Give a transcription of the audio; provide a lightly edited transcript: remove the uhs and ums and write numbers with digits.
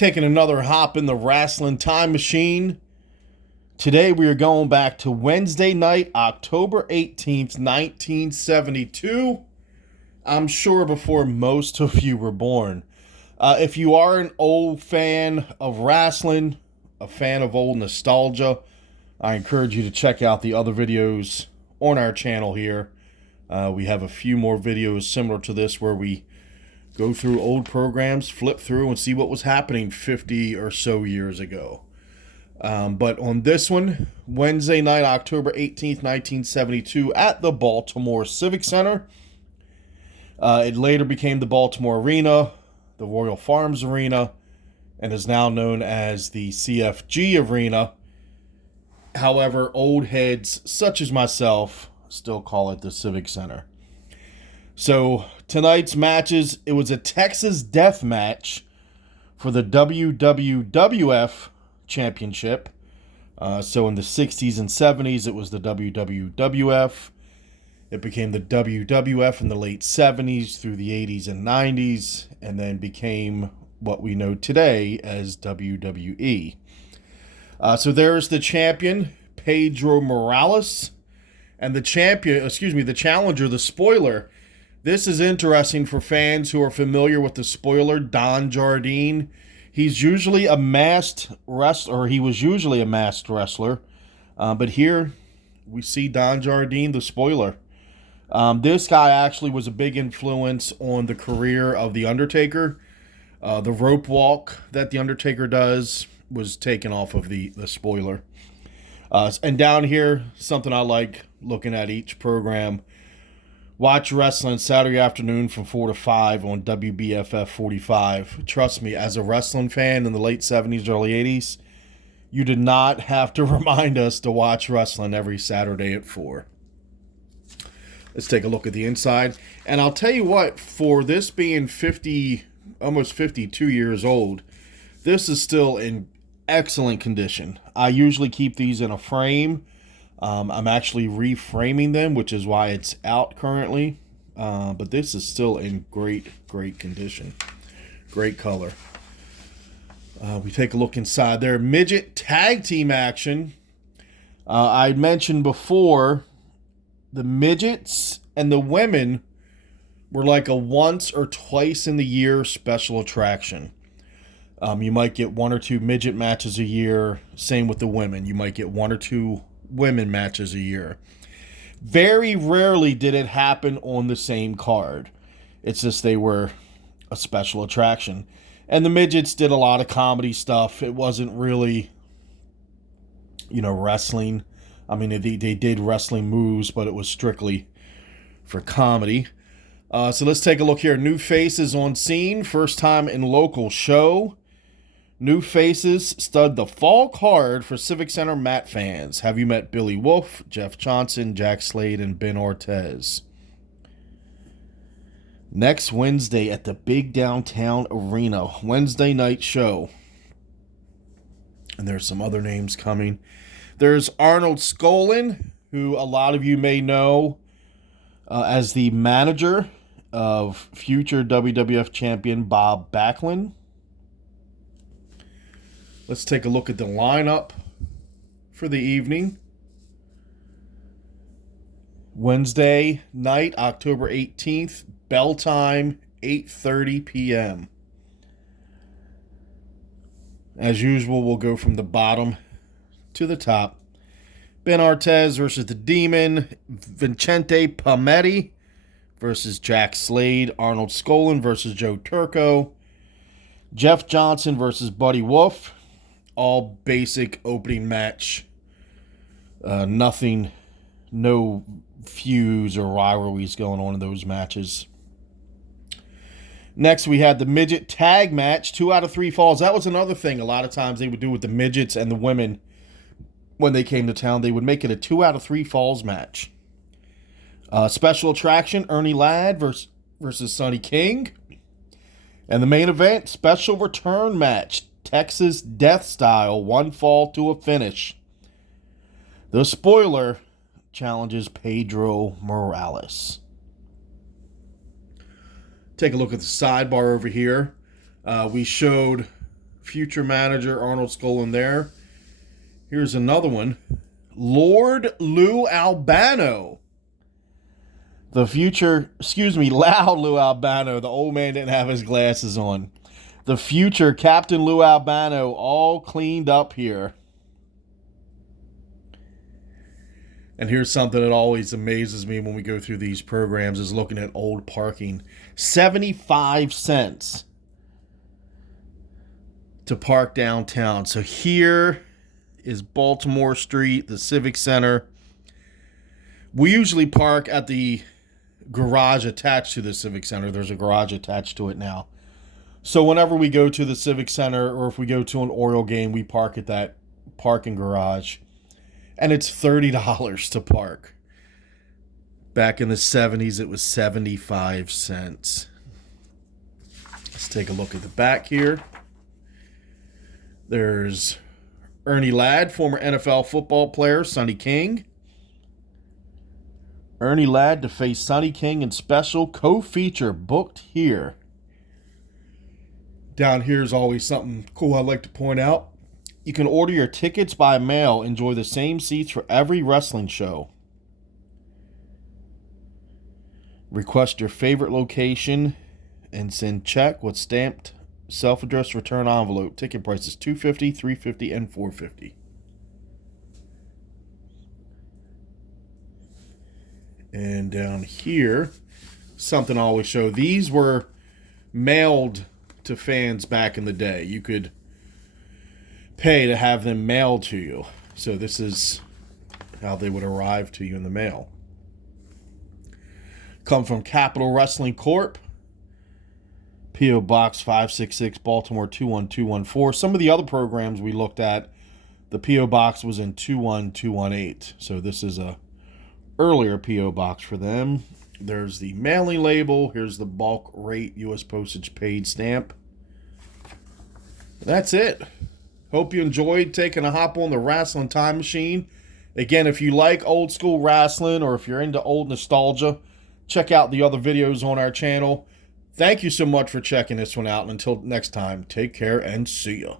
Taking another hop in the wrestling time machine. Today we are going back to Wednesday night, October 18th, 1972. I'm sure before most of you were born. If you are an old fan of wrestling, a fan of old nostalgia, I encourage you to check out the other videos on our channel here. We have a few more videos similar to this where we go through old programs, flip through, and see what was happening 50 or so years ago. But on this one, Wednesday night, October 18th, 1972, at the Baltimore Civic Center. It later became the Baltimore Arena, the Royal Farms Arena, and is now known as the CFG Arena. However, old heads such as myself still call it the Civic Center. So tonight's matches, it was a Texas death match for the WWF Championship. So in the 60s and 70s, it was the WWF. It became the WWF in the late 70s through the 80s and 90s, and then became what we know today as WWE. So there's the champion, Pedro Morales, and the challenger, the spoiler. This is interesting for fans who are familiar with the spoiler, Don Jardine. He's usually a masked wrestler, or he was usually a masked wrestler. But here we see Don Jardine, the spoiler. This guy actually was a big influence on the career of The Undertaker. The rope walk that The Undertaker does was taken off of the spoiler. And down here, something I like looking at each program. Watch wrestling Saturday afternoon from 4 to 5 on WBFF 45. Trust me, as a wrestling fan in the late 70s, early 80s, you did not have to remind us to watch wrestling every Saturday at 4. Let's take a look at the inside. And I'll tell you what, for this being 50, almost 52 years old, this is still in excellent condition. I usually keep these in a frame. I'm actually reframing them, which is why it's out currently. But this is still in great condition. Great color. We take a look inside there. Midget tag team action. I mentioned before, the midgets and the women were like a once or twice in the year special attraction. You might get one or two midget matches a year. Same with the women. You might get one or two women matches a year. Very rarely did it happen on the same card. It's just they were a special attraction. And the midgets did a lot of comedy stuff. It wasn't really, wrestling. I mean, they did wrestling moves, but it was strictly for comedy. So let's take a look here. New faces on scene. First time in local show. New faces stud the fall card for Civic Center mat fans. Have you met Billy Wolf, Jeff Johnson, Jack Slade, and Ben Ortez? Next Wednesday at the Big Downtown Arena. Wednesday night show. And there's some other names coming. There's Arnold Skolin, who a lot of you may know as the manager of future WWF champion Bob Backlund. Let's take a look at the lineup for the evening. Wednesday night, October 18th, bell time, 8:30 p.m. As usual, we'll go from the bottom to the top. Ben Ortez versus the Demon. Vincente Palmetti versus Jack Slade. Arnold Skolin versus Joe Turco. Jeff Johnson versus Buddy Wolf. All basic opening match. Nothing, no feuds or rivalries going on in those matches. Next, we had the midget tag match, 2 out of 3 falls. That was another thing a lot of times they would do with the midgets and the women when they came to town. They would make it a 2 out of 3 falls match. Special attraction, Ernie Ladd versus Sonny King. And the main event, special return match, Texas Death Style, 1 fall to a finish. The spoiler challenges Pedro Morales. Take a look at the sidebar over here. We showed future manager Arnold Skolin there. Here's another one. Lord Lou Albano. The future, Loud Lou Albano. The old man didn't have his glasses on. The future Captain Lou Albano, all cleaned up here. And here's something that always amazes me when we go through these programs is looking at old parking. 75 cents to park downtown. So here is Baltimore Street, the Civic Center. We usually park at the garage attached to the Civic Center. There's a garage attached to it now. So whenever we go to the Civic Center or if we go to an Oriole game, we park at that parking garage. And it's $30 to park. Back in the 70s, it was 75 cents. Let's take a look at the back here. There's Ernie Ladd, former NFL football player, Sonny King. Ernie Ladd to face Sonny King in special co-feature booked here. Down here is always something cool I'd like to point out. You can order your tickets by mail. Enjoy the same seats for every wrestling show. Request your favorite location and send check with stamped self-addressed return envelope. Ticket prices $250, $350, and $450. And down here, something I always show. These were mailed to fans back in the day. You could pay to have them mailed to you. So this is how they would arrive to you in the mail. Come from Capital Wrestling Corp. P.O. Box 566, Baltimore 21214. Some of the other programs we looked at, the P.O. Box was in 21218. So this is a earlier P.O. Box for them. There's the mailing label. Here's the bulk rate U.S. postage paid stamp. That's it. Hope you enjoyed taking a hop on the Wrestling Time Machine. Again, if you like old school wrestling or if you're into old nostalgia, check out the other videos on our channel. Thank you so much for checking this one out. And until next time, take care and see ya.